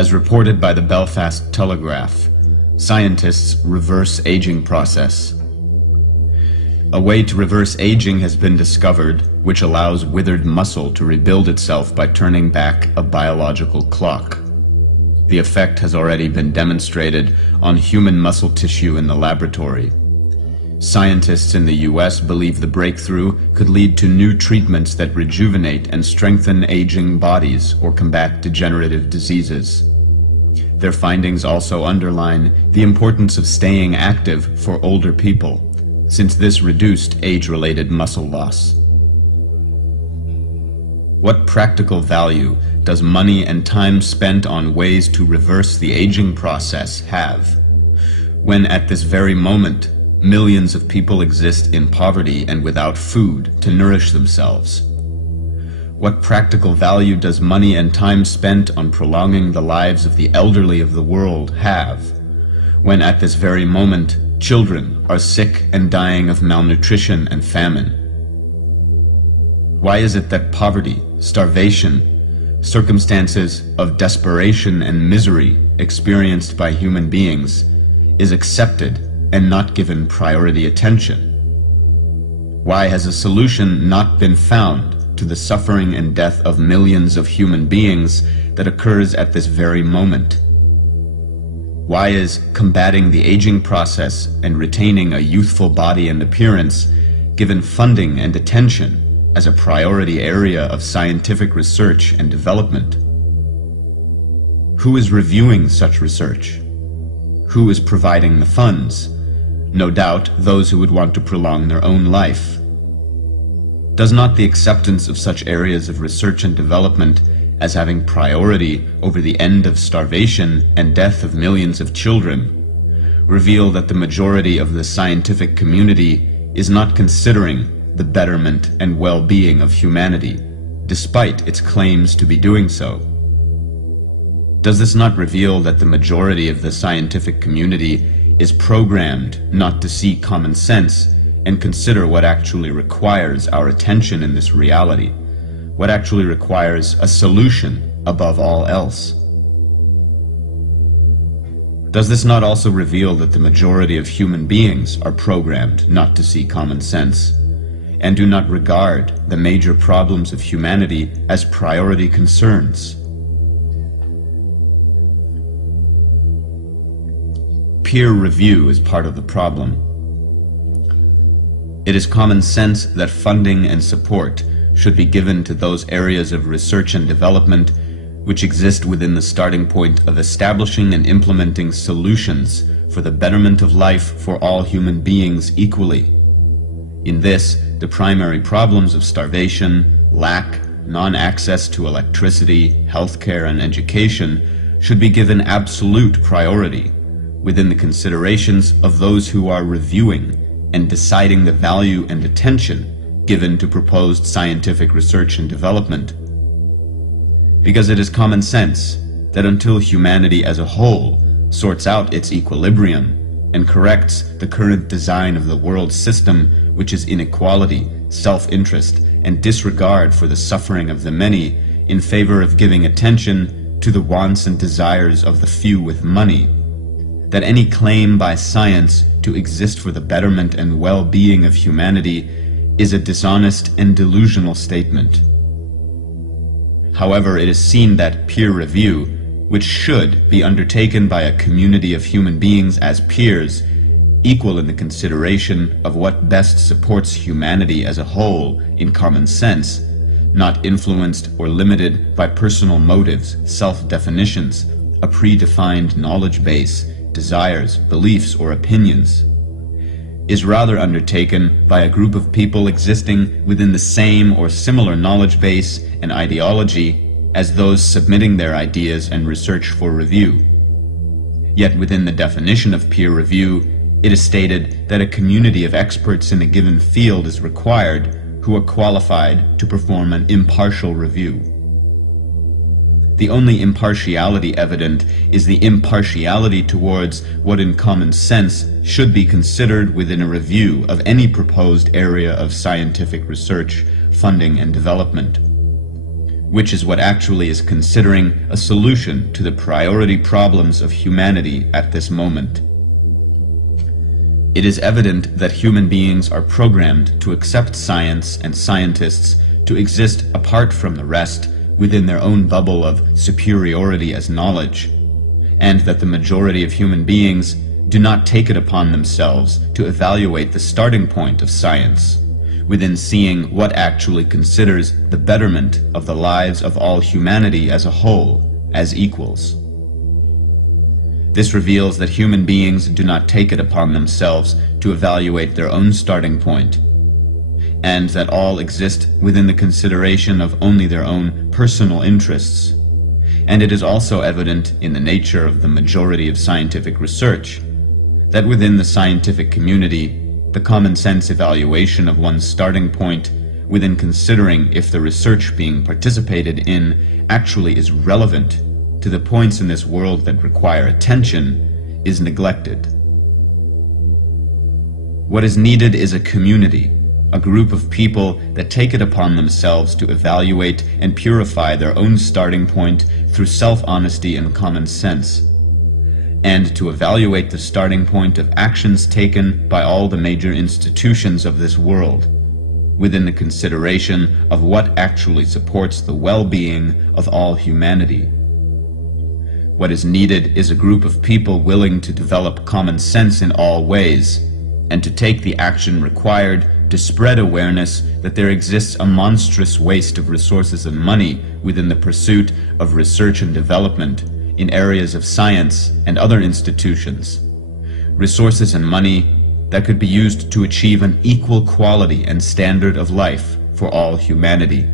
As reported by the Belfast Telegraph, scientists reverse aging process. A way to reverse aging has been discovered, which allows withered muscle to rebuild itself by turning back a biological clock. The effect has already been demonstrated on human muscle tissue in the laboratory. Scientists in the US believe the breakthrough could lead to new treatments that rejuvenate and strengthen aging bodies or combat degenerative diseases. Their findings also underline the importance of staying active for older people, since this reduced age-related muscle loss. What practical value does money and time spent on ways to reverse the aging process have, when at this very moment millions of people exist in poverty and without food to nourish themselves? What practical value does money and time spent on prolonging the lives of the elderly of the world have, when at this very moment children are sick and dying of malnutrition and famine? Why is it that poverty, starvation, circumstances of desperation and misery experienced by human beings is accepted and not given priority attention? Why has a solution not been found to the suffering and death of millions of human beings that occurs at this very moment? Why is combating the aging process and retaining a youthful body and appearance given funding and attention as a priority area of scientific research and development? Who is reviewing such research? Who is providing the funds? No doubt those who would want to prolong their own life. Does not the acceptance of such areas of research and development as having priority over the end of starvation and death of millions of children reveal that the majority of the scientific community is not considering the betterment and well-being of humanity, despite its claims to be doing so? Does this not reveal that the majority of the scientific community is programmed not to see common sense and consider what actually requires our attention in this reality, what actually requires a solution above all else? Does this not also reveal that the majority of human beings are programmed not to see common sense and do not regard the major problems of humanity as priority concerns? Peer review is part of the problem. It is common sense that funding and support should be given to those areas of research and development which exist within the starting point of establishing and implementing solutions for the betterment of life for all human beings equally. In this, the primary problems of starvation, lack, non-access to electricity, healthcare, and education should be given absolute priority within the considerations of those who are reviewing and deciding the value and attention given to proposed scientific research and development. Because it is common sense that until humanity as a whole sorts out its equilibrium and corrects the current design of the world system, which is inequality, self-interest, and disregard for the suffering of the many in favor of giving attention to the wants and desires of the few with money, that any claim by science to exist for the betterment and well-being of humanity is a dishonest and delusional statement. However, it is seen that peer review, which should be undertaken by a community of human beings as peers, equal in the consideration of what best supports humanity as a whole in common sense, not influenced or limited by personal motives, self-definitions, a predefined knowledge base, desires, beliefs, or opinions, is rather undertaken by a group of people existing within the same or similar knowledge base and ideology as those submitting their ideas and research for review. Yet within the definition of peer review, it is stated that a community of experts in a given field is required who are qualified to perform an impartial review. The only impartiality evident is the impartiality towards what in common sense should be considered within a review of any proposed area of scientific research, funding, and development. which is what actually is considering a solution to the priority problems of humanity at this moment. It is evident that human beings are programmed to accept science and scientists to exist apart from the rest within their own bubble of superiority as knowledge, and that the majority of human beings do not take it upon themselves to evaluate the starting point of science within seeing what actually considers the betterment of the lives of all humanity as a whole as equals. This reveals that human beings do not take it upon themselves to evaluate their own starting point, and that all exist within the consideration of only their own personal interests. And it is also evident in the nature of the majority of scientific research that within the scientific community, the common sense evaluation of one's starting point within considering if the research being participated in actually is relevant to the points in this world that require attention is neglected. What is needed is a community, a group of people that take it upon themselves to evaluate and purify their own starting point through self-honesty and common sense, and to evaluate the starting point of actions taken by all the major institutions of this world, within the consideration of what actually supports the well-being of all humanity. What is needed is a group of people willing to develop common sense in all ways, and to take the action required to spread awareness that there exists a monstrous waste of resources and money within the pursuit of research and development in areas of science and other institutions, resources and money that could be used to achieve an equal quality and standard of life for all humanity.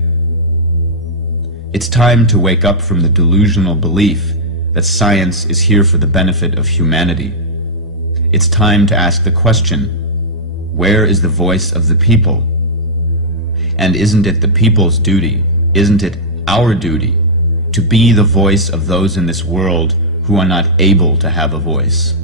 It's time to wake up from the delusional belief that science is here for the benefit of humanity. It's time to ask the question, where is the voice of the people? And isn't it the people's duty, isn't it our duty, to be the voice of those in this world who are not able to have a voice?